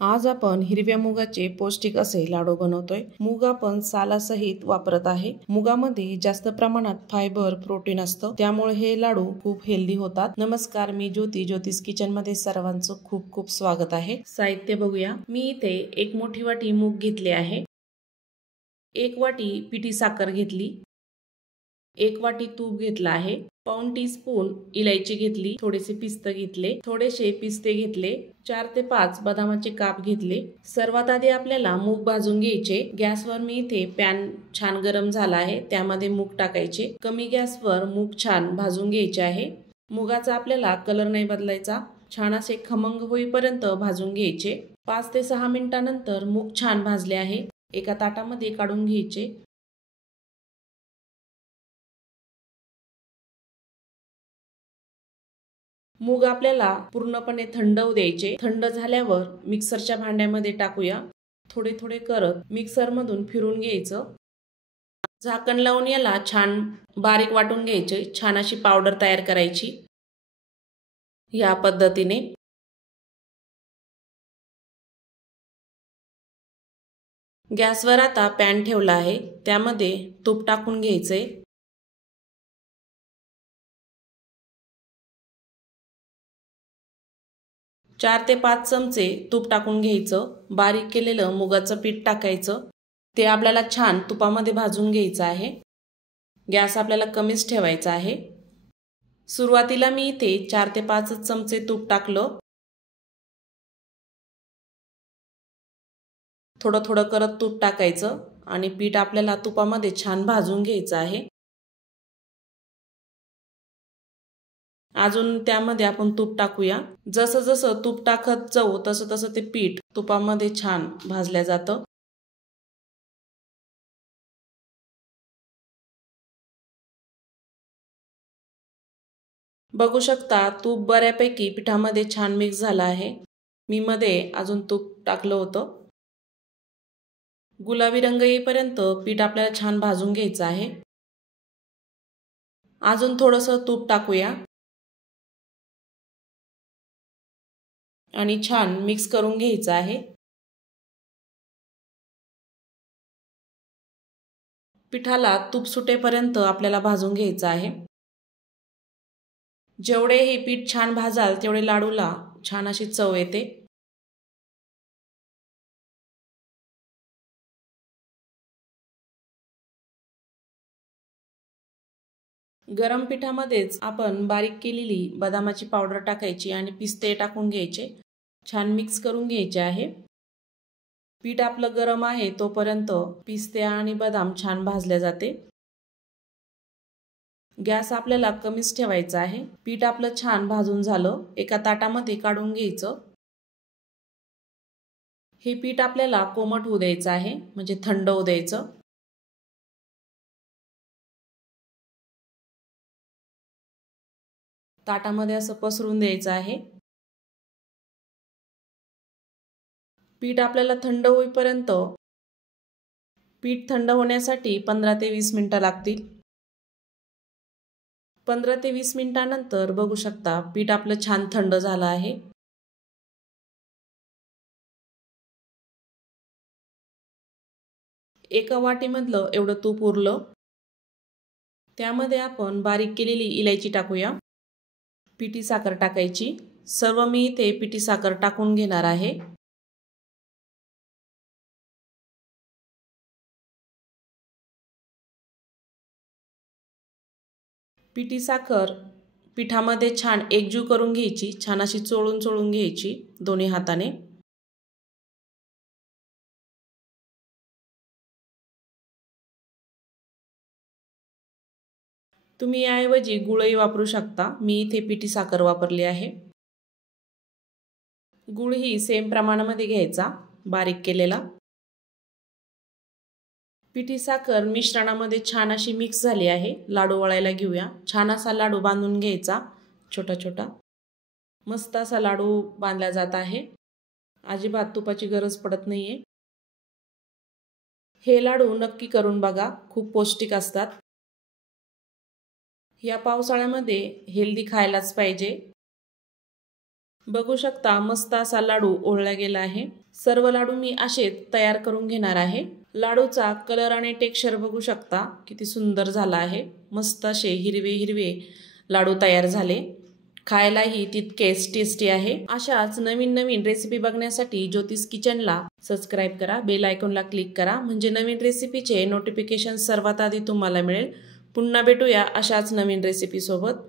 आज आपण हिरव्या मुगाचे पौष्टिक असे लाडू बनवतोय। मूग आपण सालासहित वापरत आहे। मुगामध्ये जास्त प्रमाणात फायबर, प्रोटीन असतं, त्यामुळे हे लाडू खूप हेल्दी होतात। नमस्कार, मी ज्योती, ज्योतिष किचन मध्ये सर्वांचं खूप खूप स्वागत आहे। साहित्य बघूया। मी इथे एक मोठी वाटी मूग घेतले आहे, एक वाटी पिठी साखर घेतली, एक वाटी तूप घेतला आहे, पाऊण टीस्पून इलायची घेतली, थोडेसे पिस्ते घेतले, थोडेसे पिस्ते घेतले, 4 ते 5 बदामाचे काप घेतले। सर्वात आधी आपल्याला मूग भाजून घ्यायचे। गॅसवर मी इथे पॅन छान गरम झाला आहे, त्यामध्ये मूग टाकायचे। कमी गॅसवर मूग छान भाजून घ्यायचे आहे। मुगाचा आपल्याला कलर नाही बदलायचा, छान असे खमंग होईपर्यंत भाजून घ्यायचे। 5 ते 6 मिनिटांनंतर मूग छान भाजले आहे, एका ताटामध्ये काढून घ्यायचे। मूग आपल्याला पूर्णपणे थंड होऊ द्यायचे। थंड झाल्यावर मिक्सरच्या भांड्यामध्ये टाकूया। थोडे थोडे करत मिक्सर मधून फिरून घ्यायचं। झाकण लावून याला छान बारीक वाटून घ्यायचे। छान अशी पावडर तयार करायची या पद्धतीने। गॅसवर आता पॅन ठेवला आहे, त्यामध्ये तूप टाकून घ्यायचे। चार ते 5 चमचे तूप टाकून घ्यायचं। बारीक केलेलं मुगाचं पीठ टाकायचं, ते आपल्याला छान तुपामध्ये भाजून घ्यायचं आहे। गॅस आपल्याला कमीच ठेवायचा आहे। सुरुवातीला मी इथे 4 ते 5 चमचे तूप टाकलं। थोडं थोडं करत तूप टाकायचं आणि पीठ आपल्याला तुपामध्ये छान भाजून घ्यायचं आहे। अजून त्यामध्ये आपण तूप टाकूया। जसं जसं तूप टाकत जाऊ तसं तसं ते पीठ तुपामध्ये छान भाजलं जातं। बघू शकता, तूप बऱ्यापैकी पिठामध्ये छान मिक्स झालं आहे। मी मध्ये अजून तूप टाकलं होतं। गुलाबी रंग येईपर्यंत पीठ आपल्याला छान भाजून घ्यायचं आहे। अजून थोडंसं तूप टाकूया आणि छान मिक्स करून घ्यायचं आहे। पिठाला तूप सुटेपर्यंत आपल्याला भाजून घ्यायचं आहे। जेवढे हे पीठ छान भाजाल तेवढे लाडूला छान अशी चव येते। गरम पिठामध्येच आपण बारीक केलेली बदामाची पावडर टाकायची आणि पिस्ते टाकून घ्यायचे। छान मिक्स करून घ्यायचे आहे। पीठ आपलं गरम आहे तोपर्यंत पिस्ते आणि बदाम छान भाजले जाते। गॅस आपल्याला कमीच ठेवायचा आहे। पीठ आपलं छान भाजून झालं, एका ताटामध्ये काढून घ्यायचं। हे पीठ आपल्याला कोमट होऊ द्यायचं आहे, म्हणजे थंड होऊ द्यायचं। ताटामध्ये असं पसरून द्यायचं आहे। पीठ आपल्याला थंड होईपर्यंत, पीठ थंड होण्यासाठी 15 ते 20 मिनिटं लागतील। 15 ते 20 मिनिटांनंतर बघू शकता, पीठ आपलं छान थंड झालं आहे। एका वाटीमधलं एवढं तूप उरलं, त्यामध्ये आपण बारीक केलेली इलायची टाकूया। पिठी साखर टाकायची। सर्व मी इथे पिठी साखर टाकून घेणार आहे। पिठी साखर पिठामध्ये छान एकजीव करून घ्यायची, छान अशी चोळून चोळून घ्यायची दोन्ही हाताने। तुम्ही याऐवजी गुळही वापरू शकता, मी इथे पिठी साखर वापरली आहे। गुळ ही सेम प्रमाणामध्ये घ्यायचा, बारीक केलेला। पिठी साखर मिश्रणामध्ये छान अशी मिक्स झाली आहे। लाडू वळायला घेऊया। छान असा लाडू बांधून घ्यायचा, छोटा छोटा। मस्त असा लाडू बांधला जात आहे, अजिबात तुपाची गरज पडत नाहीये। हे लाडू नक्की करून बघा, खूप पौष्टिक असतात। या पावसाळ्यामध्ये हेल्दी खायलाच पाहिजे। बघू शकता मस्त असा लाडू ओळला गेला आहे। सर्व लाडू मी असे तयार करून घेणार आहे। लाडूचा कलर आणि टेक्स्चर बघू शकता किती सुंदर झाला आहे। मस्त असे हिरवे हिरवे लाडू तयार झाले, खायलाही तितकेच टेस्टी आहे। अशाच नवीन नवीन रेसिपी बघण्यासाठी ज्योतिष किचनला सबस्क्राइब करा, बेल आयकॉनला क्लिक करा, म्हणजे नवीन रेसिपीचे नोटिफिकेशन सर्वात आधी तुम्हाला मिळेल। पुन्हा भेटूया अशाच नवीन रेसिपी सोबत।